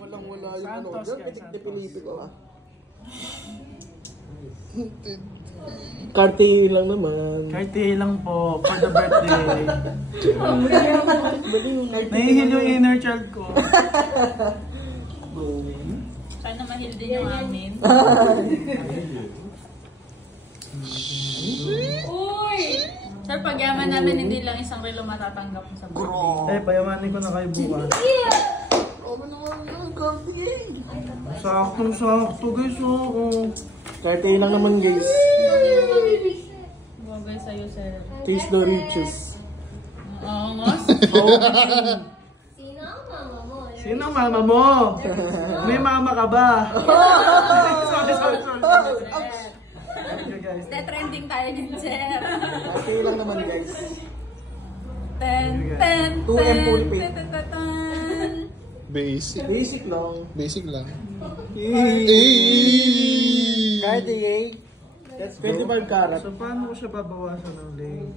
Walang-wala yung ano. Pitik-dipilipi ko ah. Cartier lang naman. Cartier lang po for the birthday. Nahihil yung inner child ko. Sana mahil din yung amin. Uy! Sir, pagyaman namin hindi lang isang relo matatanggap mo sa birthday. Payamanin ko na kayo bukas. Ano naman yun, Cartier? Saktong-sakto guys. Cartier lang naman guys. Bagay sa'yo, sir. Taste the riches. Oo nga. Sino ang mama mo? May mama ka ba? Sorry. Thank you guys. Trending tayo din, sir. Cartier lang naman guys. 2M full pay. Basic. Basic lang. Basic lang. Cartier. That's 25 karat. So paano ko siya babawasan ng link?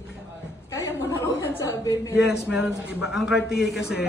Kaya mo na rin sabi. Yes, meron sa iba. Ang Cartier kasi